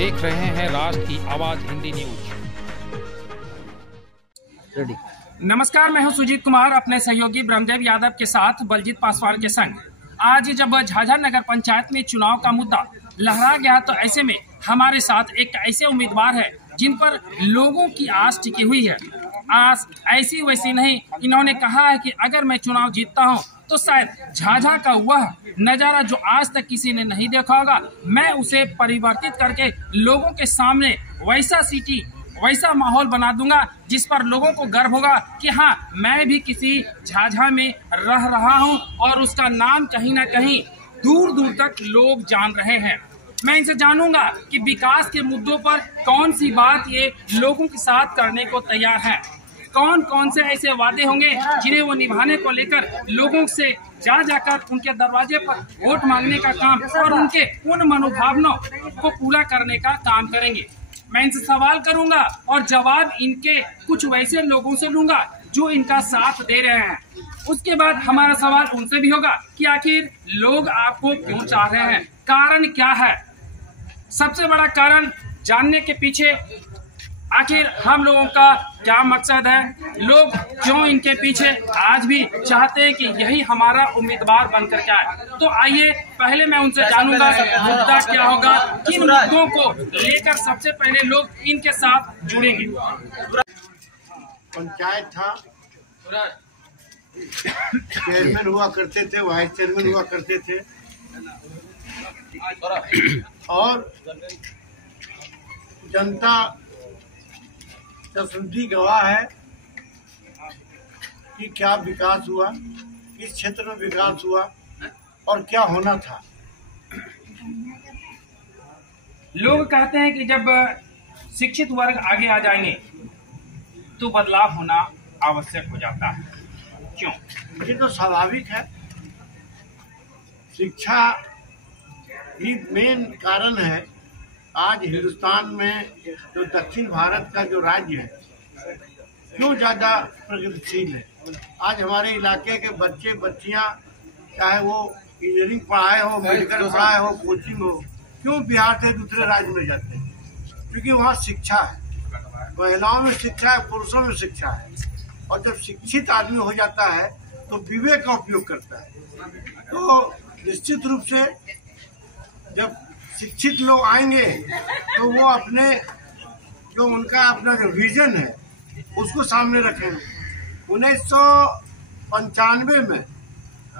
देख रहे हैं राष्ट्र की आवाज हिंदी न्यूज। नमस्कार, मैं हूं सुजीत कुमार अपने सहयोगी ब्रह्मदेव यादव के साथ बलजीत पासवान के संग। आज जब झाझा नगर पंचायत में चुनाव का मुद्दा लहरा गया तो ऐसे में हमारे साथ एक ऐसे उम्मीदवार है जिन पर लोगों की आस टिकी हुई है। आस ऐसी वैसी नहीं, इन्होंने कहा है कि अगर मैं चुनाव जीतता हूं तो शायद झाझा का वह नजारा जो आज तक किसी ने नहीं देखा होगा, मैं उसे परिवर्तित करके लोगों के सामने वैसा सिटी वैसा माहौल बना दूंगा जिस पर लोगों को गर्व होगा कि हाँ, मैं भी किसी झाझा में रह रहा हूं और उसका नाम कहीं ना कहीं दूर दूर तक लोग जान रहे हैं। मैं इनसे जानूंगा कि विकास के मुद्दों पर कौन सी बात ये लोगों के साथ करने को तैयार है, कौन कौन से ऐसे वादे होंगे जिन्हें वो निभाने को लेकर लोगों से जाकर उनके दरवाजे पर वोट मांगने का काम और उनके उन मनोभावनों को पूरा करने का काम करेंगे। मैं इनसे सवाल करूंगा और जवाब इनके कुछ वैसे लोगों से लूंगा जो इनका साथ दे रहे हैं। उसके बाद हमारा सवाल उनसे भी होगा कि आखिर लोग आपको क्यों चाह रहे हैं, कारण क्या है। सबसे बड़ा कारण जानने के पीछे आखिर हम लोगों का क्या मकसद है, लोग क्यों इनके पीछे आज भी चाहते हैं कि यही हमारा उम्मीदवार बनकर के आए। तो आइए पहले मैं उनसे जानूंगा मुद्दा क्या होगा, किन मुद्दों को लेकर सबसे पहले लोग इनके साथ जुड़ेंगे। पंचायत था, चेयरमैन हुआ करते थे, वाइस चेयरमैन हुआ करते थे और जनता तस्वीर गवाह है कि क्या विकास हुआ, किस क्षेत्र में विकास हुआ और क्या होना था। लोग कहते हैं कि जब शिक्षित वर्ग आगे आ जाएंगे तो बदलाव होना आवश्यक हो जाता है। क्यों? ये तो स्वाभाविक है। शिक्षा ही मेन कारण है। आज हिंदुस्तान में जो दक्षिण भारत का जो राज्य है क्यों ज़्यादा प्रगतिशील है। आज हमारे इलाके के बच्चे बच्चियां चाहे वो इंजीनियरिंग पढ़ाए हो, मेडिकल पढ़ाए हो, कोचिंग हो, क्यों बिहार से दूसरे राज्य में जाते हैं? क्योंकि वहाँ शिक्षा है। महिलाओं में शिक्षा है, पुरुषों में शिक्षा है। और जब शिक्षित आदमी हो जाता है तो विवेक का उपयोग करता है। तो निश्चित रूप से जब शिक्षित लोग आएंगे तो वो अपने जो उनका अपना जो विजन है उसको सामने रखेंगे। 1995 में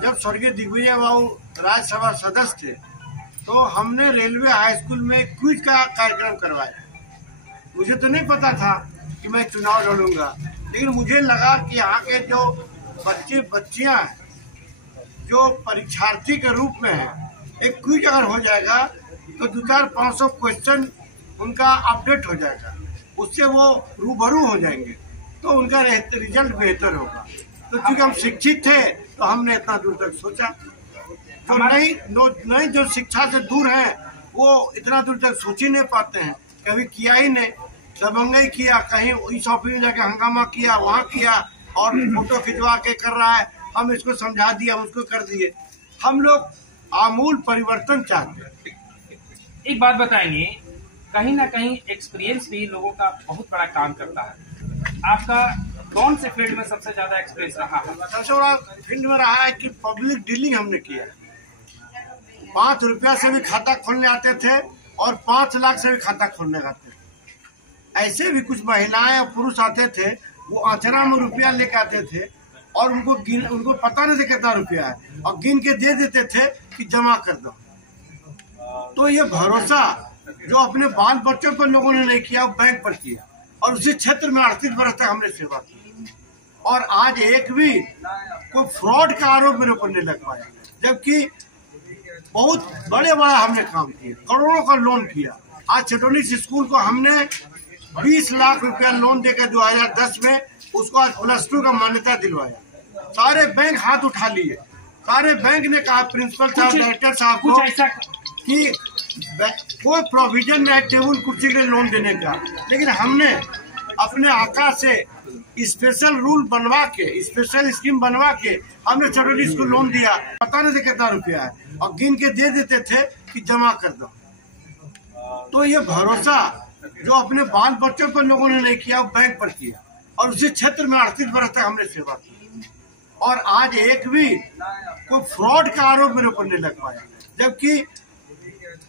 जब स्वर्गीय दिग्विजय बाबू राज्यसभा सदस्य थे तो हमने रेलवे हाई स्कूल में क्विज का कार्यक्रम करवाया। मुझे तो नहीं पता था कि मैं चुनाव लड़ूंगा, लेकिन मुझे लगा कि यहाँ के जो बच्चे बच्चियां हैं जो परीक्षार्थी के रूप में है, एक क्विज अगर हो जाएगा तो 2500 क्वेश्चन उनका अपडेट हो जाएगा, उससे वो रूबरू हो जाएंगे तो उनका रिजल्ट बेहतर होगा। तो क्योंकि हम शिक्षित थे तो हमने इतना दूर तक सोचा। तो नहीं जो शिक्षा से दूर है वो इतना दूर तक सोच ही नहीं पाते हैं, कभी किया ही नहीं, दबंगई किया, कहीं इस ऑफिस में जाके हंगामा किया, वहाँ किया और फोटो खिंचवा के कर रहा है, हम इसको समझा दिया, उसको कर दिए। हम लोग आमूल परिवर्तन चाहते हैं। एक बात बताएंगे, कहीं ना कहीं एक्सपीरियंस भी लोगों का बहुत बड़ा काम करता है। आपका कौन से फील्ड में सबसे ज्यादा एक्सपीरियंस रहा है? सबसे बड़ा फील्ड में रहा है कि पब्लिक डीलिंग हमने किया। 5 रुपया से भी खाता खोलने आते थे और 5 लाख से भी खाता खोलने आते थे। ऐसे भी कुछ महिलाएं और पुरुष आते थे, वो आचरा में रुपया लेके आते थे और उनको पता नहीं था कितना रुपया है और गिन के दे देते थे कि जमा कर दो। तो ये भरोसा जो अपने बाल बच्चों पर लोगों ने नहीं किया, वो बैंक पर किया और उसी क्षेत्र में 38 वर्ष तक हमने सेवा की और आज एक भी कोई फ्रॉड का आरोप मेरे ऊपर नहीं लग पाया, जबकि बहुत बड़े बड़ा हमने काम किया, करोड़ों का लोन किया। आज चटोली स्कूल को हमने 20 लाख रुपया लोन देकर 2010 में उसको आज +2 का मान्यता दिलवाया। सारे बैंक हाथ उठा लिए, सारे बैंक ने कहा प्रिंसिपल साहब, डायरेक्टर साहब को कि कोई प्रोविजन नहीं है टेबल कुर्सी के लिए लोन देने का, लेकिन हमने अपने आका से स्पेशल रूल बनवा के, स्पेशल स्कीम बनवा के हमने चटोली स्कूल लोन दिया। पता नहीं था कितना रुपया है और गिन के दे देते थे कि जमा कर दो। तो ये भरोसा जो अपने बाल बच्चों पर लोगों ने नहीं किया, वो बैंक पर किया, और उसी क्षेत्र में 38 वर्ष तक हमने सेवा की, और आज एक भी कोई फ्रॉड का आरोप मेरे ऊपर नहीं लग पाया, जबकि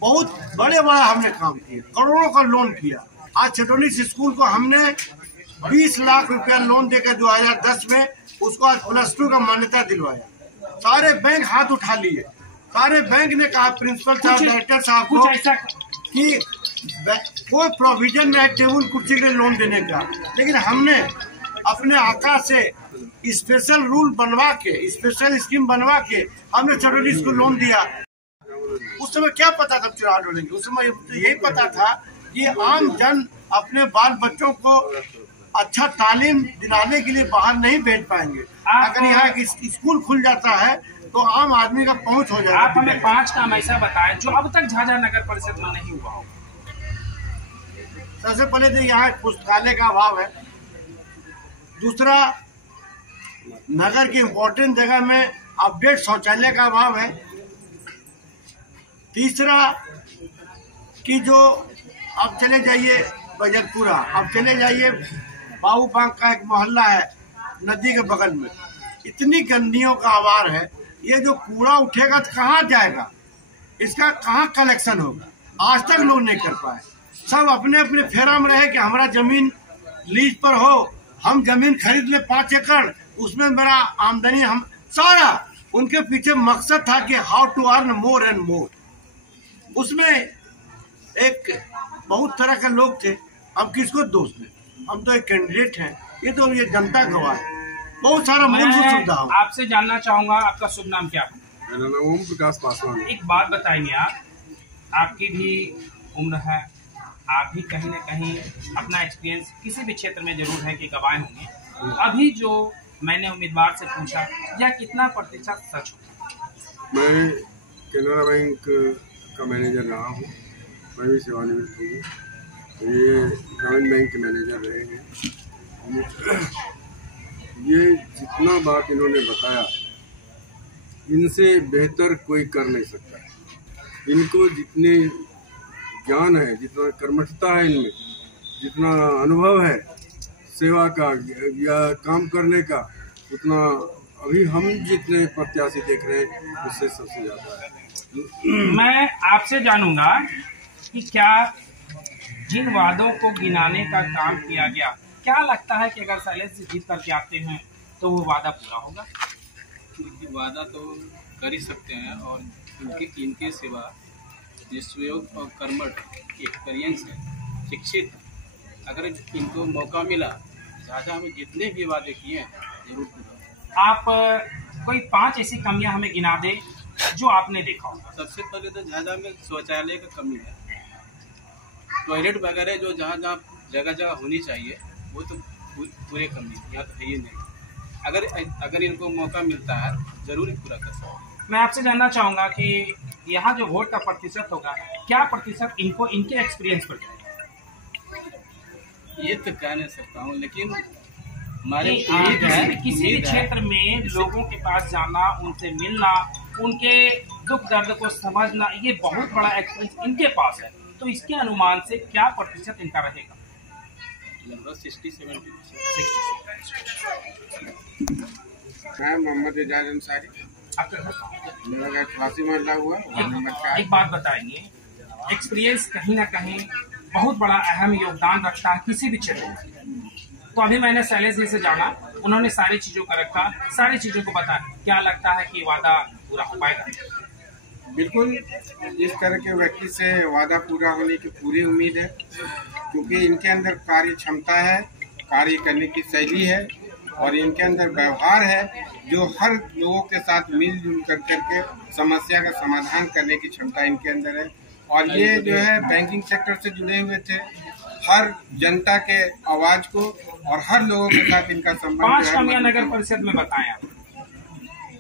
बहुत बड़ा हमने काम किया, करोड़ों का लोन किया। आज छटोनिस स्कूल को हमने 20 लाख रुपया लोन देकर 2010 में उसको आज +2 का मान्यता दिलवाया। सारे बैंक हाथ उठा लिए, सारे बैंक ने कहा प्रिंसिपल साहब, डायरेक्टर साहब को कि कोई प्रोविजन नहीं है टेबल कुर्सी के लोन देने का, लेकिन हमने अपने आका से स्पेशल रूल बनवा के, स्पेशल स्कीम बनवा के हमने छटोनिस को लोन दिया। उस समय क्या पता था चुनाव लड़ेंगे, उस समय यही पता था कि आम जन अपने बाल बच्चों को अच्छा तालीम दिलाने के लिए बाहर नहीं भेज पाएंगे। अगर यहाँ स्कूल खुल जाता है तो आम आदमी का पहुंच हो जाएगा। आप हमें 5 काम ऐसा बताएं जो अब तक झाझा नगर परिषद में नहीं हुआ हो। सबसे पहले तो यहाँ पुस्तकालय का अभाव है, दूसरा नगर की इम्पोर्टेंट जगह में अपडेट शौचालय का अभाव है, तीसरा कि जो अब चले जाइए बजरपुरा, अब चले जाइए बाबू बांग का एक मोहल्ला है नदी के बगल में, इतनी गंदियों का आवार है। ये जो कूड़ा उठेगा तो कहाँ जाएगा, इसका कहाँ कलेक्शन होगा, आज तक लोग नहीं कर पाए। सब अपने अपने फेरा में रहे कि हमारा जमीन लीज पर हो, हम जमीन खरीद ले 5 एकड़, उसमें मेरा आमदनी, हम सारा उनके पीछे मकसद था कि how to earn more and more. उसमें एक बहुत तरह के लोग थे, अब किसको दोष दें, हम तो एक कैंडिडेट हैं, ये जनता गवाह है, बहुत सारा मूलभूत सुविधा। आपसे जानना चाहूंगा आपका शुभ नाम क्या है? मेरा नाम ओम प्रकाश पासवान। एक बात बताइए, आपकी भी उम्र है, आप भी कहीं न कहीं अपना एक्सपीरियंस किसी भी क्षेत्र में जरूर है कि गवाए होंगे। अभी जो मैंने उम्मीदवार से पूछा, यह कितना प्रतिशत सच हो? मैं केनरा बैंक का मैनेजर रहा हूँ, मैं भी सेवानिवृत्त हूँ, ये ग्रामीण बैंक के मैनेजर रहे हैं। ये जितना बात इन्होंने बताया, इनसे बेहतर कोई कर नहीं सकता। इनको जितने ज्ञान है, जितना कर्मठता है इनमें, जितना अनुभव है सेवा का या काम करने का, उतना अभी हम जितने प्रत्याशी देख रहे हैं उससे सबसे ज्यादा है। मैं आपसे जानूंगा कि क्या जिन वादों को गिनाने का काम किया गया, क्या लगता है कि अगर शैलेश जी जीत करके आते हैं तो वो वादा पूरा होगा? वादा तो कर ही सकते हैं, और इनके सिवा निष्प्रयोग और कर्मठ एक्सपीरियंस है, शिक्षित, अगर इनको मौका मिला झाझा में जितने भी वादे किए हैं जरूर पूरा। आप कोई 5 ऐसी कमियां हमें गिना दे जो आपने देखा होगा। सबसे पहले तो झाझा में शौचालय का कमी है, टॉयलेट वगैरह जो जहाँ जहाँ जगह जगह होनी चाहिए वो तो पूरे कमी यहाँ तो है ही नहीं। अगर इनको मौका मिलता है जरूर ही पूरा कर सकते। मैं आपसे जानना चाहूंगा कि यहाँ जो वोट का प्रतिशत होगा, क्या प्रतिशत इनको इनके एक्सपीरियंस पर जाएगा? ये तो कह नहीं सकता हूँ, लेकिन हमारे किसी भी क्षेत्र में लोगों के पास जाना, उनसे मिलना, उनके दुख दर्द को समझना, ये बहुत बड़ा एक्सपीरियंस इनके पास है। तो इसके अनुमान से क्या प्रतिशत इनका रहेगा? लगभग 60-70%। मैं मोहम्मद एजाज अंसारी, मेरा 88 मोहल्ला हुआ। एक बात बताएंगे, एक्सपीरियंस कहीं ना कहीं बहुत बड़ा अहम योगदान रखता है किसी भी क्षेत्र में। तो अभी मैंने शैलेश जी से जाना, उन्होंने सारी चीजों को रखा, सारी चीजों को बताया। क्या लगता है कि वादा पूरा हो पाएगा? बिल्कुल, इस तरह के व्यक्ति से वादा पूरा होने की पूरी उम्मीद है, क्योंकि इनके अंदर कार्य क्षमता है, कार्य करने की शैली है, और इनके अंदर व्यवहार है जो हर लोगों के साथ मिलजुल करके समस्या का समाधान करने की क्षमता इनके अंदर है। और ये जो है बैंकिंग सेक्टर से जुड़े हुए थे, हर जनता के आवाज को और हर लोगों के साथ इनका संबंध। 5 कमियां नगर परिषद में बताएं।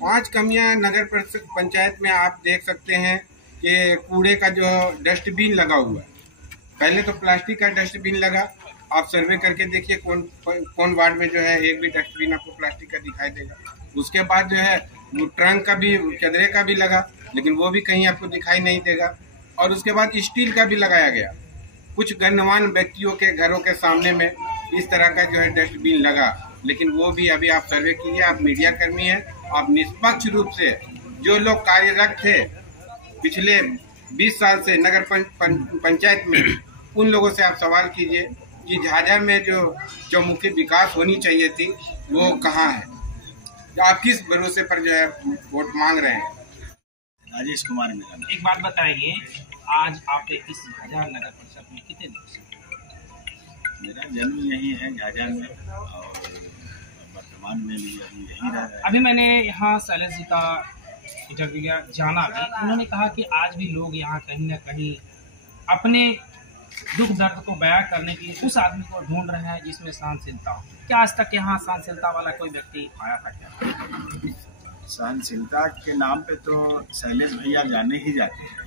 5 कमियां नगर पंचायत में आप देख सकते हैं कि कूड़े का जो डस्टबिन लगा हुआ है, पहले तो प्लास्टिक का डस्टबिन लगा, आप सर्वे करके देखिए कौन वार्ड में जो है एक भी डस्टबिन आपको प्लास्टिक का दिखाई देगा। उसके बाद जो है वो ट्रंक का भी, चदरे का भी लगा, लेकिन वो भी कहीं आपको दिखाई नहीं देगा। और उसके बाद स्टील का भी लगाया गया। कुछ गण्यमान्य व्यक्तियों के घरों के सामने में इस तरह का जो है डस्टबिन लगा, लेकिन वो भी अभी आप सर्वे कीजिए, आप मीडिया कर्मी हैं, आप निष्पक्ष रूप से जो लोग कार्यरत थे पिछले 20 साल से नगर पंचायत में, उन लोगों से आप सवाल कीजिए कि झाझा में जो चौमुखी विकास होनी चाहिए थी वो कहाँ है। आप किस भरोसे पर जो है वोट मांग रहे हैं? राजेश कुमार मेरा। एक बात बताइए, आज आप इस झाझा नगर परिषद में कितने लोग हैं? मेरा जन्म यही है झाझा में और वर्तमान में भी अभी यही रह रहा है। अभी मैंने यहाँ शैलेश जी का इंटरव्यू जाना भी, उन्होंने कहा कि आज भी लोग यहाँ कहीं ना कहीं अपने दुख दर्द को बयां करने के लिए उस आदमी को ढूंढ रहे हैं जिसमें सहनशीलता हो। क्या आज तक यहाँ सहनशीलता वाला कोई व्यक्ति आया था क्या? सहनशीलता के नाम पे तो शैलेश भैया जाने ही जाते हैं।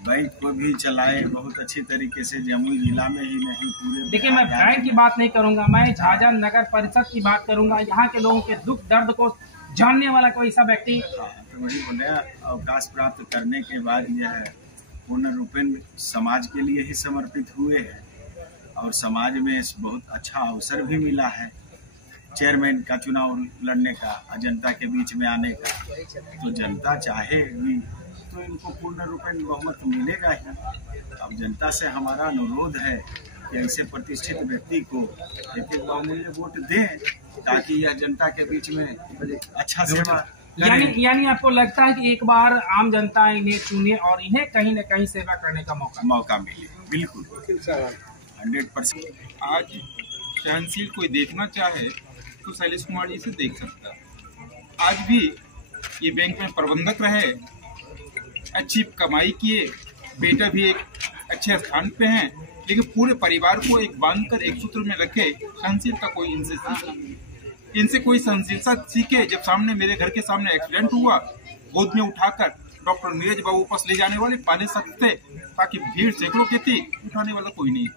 बैंक को भी चलाए बहुत अच्छी तरीके से, जमुई जिला में ही नहीं पूरे। देखिए, मैं बैंक की बात नहीं करूंगा, मैं झाझा नगर परिषद की बात करूंगा। यहाँ के लोगों के दुख दर्द को जानने वाला कोई ऐसा व्यक्ति। तो वही बोले, अवकाश प्राप्त करने के बाद यह पूर्ण रूपेण समाज के लिए ही समर्पित हुए हैं और समाज में बहुत अच्छा अवसर भी मिला है चेयरमैन का चुनाव लड़ने का, जनता के बीच में आने का। तो जनता चाहे भी तो इनको पूर्ण रूपेण बहुमत मिलेगा ही। अब जनता से हमारा अनुरोध है कि ऐसे प्रतिष्ठित व्यक्ति को एक बहुमूल्य वोट दें ताकि यह जनता के बीच में अच्छा सेवा। यानी आपको लगता है कि एक बार आम जनता इन्हें चुने और इन्हें कहीं न कहीं सेवा करने का मौका मिले? बिल्कुल 100%। आज सहनशील कोई देखना चाहे तो शैलेश कुमार जी से देख सकता है। आज भी ये बैंक में प्रबंधक रहे, अच्छी कमाई किए, बेटा भी एक अच्छे स्थान पे हैं, लेकिन पूरे परिवार को एक बांधकर एक सूत्र में रखे। सहनशीलता कोई इनसे सीखे, इनसे कोई सहनशीलता सीखे। जब सामने मेरे घर के सामने एक्सीडेंट हुआ, गोद में उठाकर डॉक्टर नीरज बाबू पास ले जाने वाले पाने सकते, ताकि भीड़ सैकड़ों की थी, उठाने वाला कोई नहीं था।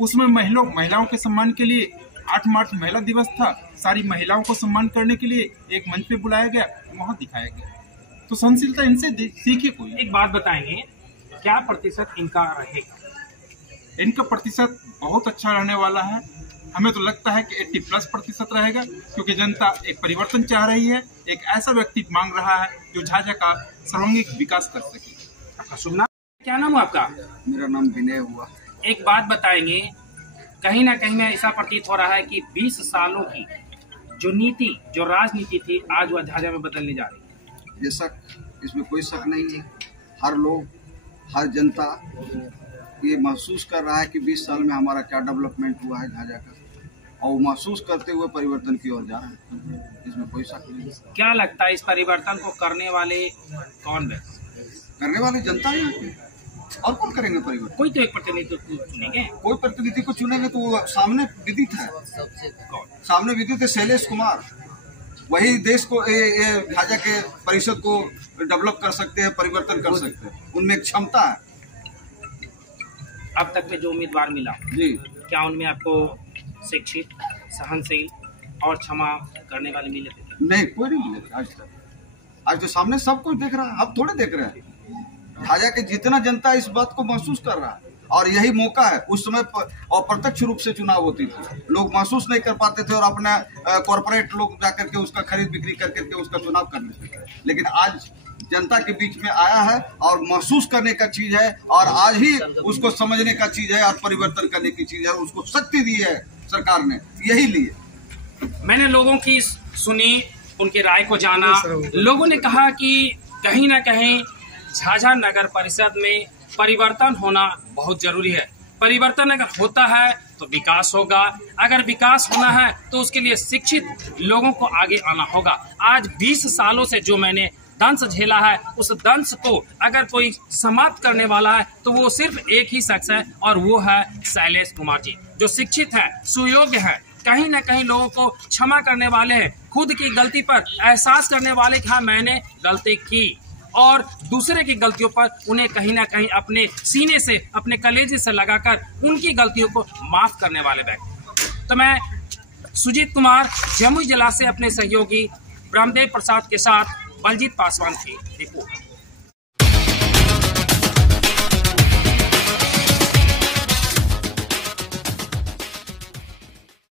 उसमें महिलाओं के सम्मान के लिए 8 मार्च महिला दिवस था, सारी महिलाओं को सम्मान करने के लिए एक मंच पे बुलाया गया, वहाँ दिखाया गया। तो सहनशीलता इनसे सीखे कोई। एक बात बताएंगे, क्या प्रतिशत इनका रहेगा? इनका प्रतिशत बहुत अच्छा रहने वाला है। हमें तो लगता है कि 80+ % रहेगा, क्योंकि जनता एक परिवर्तन चाह रही है, एक ऐसा व्यक्ति मांग रहा है जो झाझा का सर्वांगीण विकास कर सके। आपका शुभ नाम क्या? नाम हुआ आपका? मेरा नाम विनय हुआ। एक बात बताएंगे, कहीं ना कहीं में ऐसा प्रतीत हो रहा है कि 20 सालों की जो नीति, जो राजनीति थी, आज वह झाझा में बदलने जा रही है। ये शक, इसमें कोई शक नहीं है। हर लोग, हर जनता ये महसूस कर रहा है कि 20 साल में हमारा क्या डेवलपमेंट हुआ है झाझा का, और वो महसूस करते हुए परिवर्तन की ओर जा रहे हैं। इसमें कोई शक नहीं। क्या लगता है इस परिवर्तन को करने वाले कौन है? करने वाली जनता ही है, और कौन करेंगे परिवर्तन? कोई तो एक प्रतिनिधि चुनेंगे। कोई प्रतिनिधि को चुनेंगे तो वो सामने विदित है, सामने विदित है शैलेश कुमार। वही देश को झाझा के परिषद को डेवलप कर सकते हैं, परिवर्तन कर सकते हैं, उनमें एक क्षमता है। अब तक में जो उम्मीदवार मिला जी, क्या उनमें आपको शिक्षित, सहनशील और क्षमा करने वाले मिले थे? नहीं, कोई नहीं मिले आज तक। आज तो सामने सब कुछ देख रहा है, हम थोड़े देख रहे हैं। झाझा के जितना जनता इस बात को महसूस कर रहा है, और यही मौका है। उस समय अप्रत्यक्ष रूप से चुनाव होती थी, लोग महसूस नहीं कर पाते थे और अपना कॉर्पोरेट लोग जाकर के उसका खरीद बिक्री करके उसका चुनाव कर लेते थे। लेकिन आज जनता के बीच में आया है और महसूस करने का चीज है, और आज ही उसको समझने का चीज है और परिवर्तन करने की चीज है। उसको शक्ति दी है सरकार ने, यही लिए। मैंने लोगों की सुनी, उनकी राय को जाना। लोगों ने कहा कि कहीं ना कहीं झाझा नगर परिषद में परिवर्तन होना बहुत जरूरी है। परिवर्तन अगर होता है तो विकास होगा, अगर विकास होना है तो उसके लिए शिक्षित लोगों को आगे आना होगा। आज 20 सालों से जो मैंने दंश झेला है, उस दंश को अगर कोई समाप्त करने वाला है तो वो सिर्फ एक ही शख्स है, और वो है शैलेश कुमार जी, जो शिक्षित है, सुयोग्य है, कहीं ना कहीं लोगों को क्षमा करने वाले हैं, खुद की गलती पर एहसास करने वाले कि हाँ मैंने गलती की, और दूसरे की गलतियों पर उन्हें कहीं ना कहीं अपने सीने से, अपने कलेजे से लगाकर उनकी गलतियों को माफ करने वाले व्यक्ति। तो मैं सुजीत कुमार, जमुई जिला से अपने सहयोगी ब्रह्मदेव प्रसाद के साथ बलजीत पासवान की रिपोर्ट।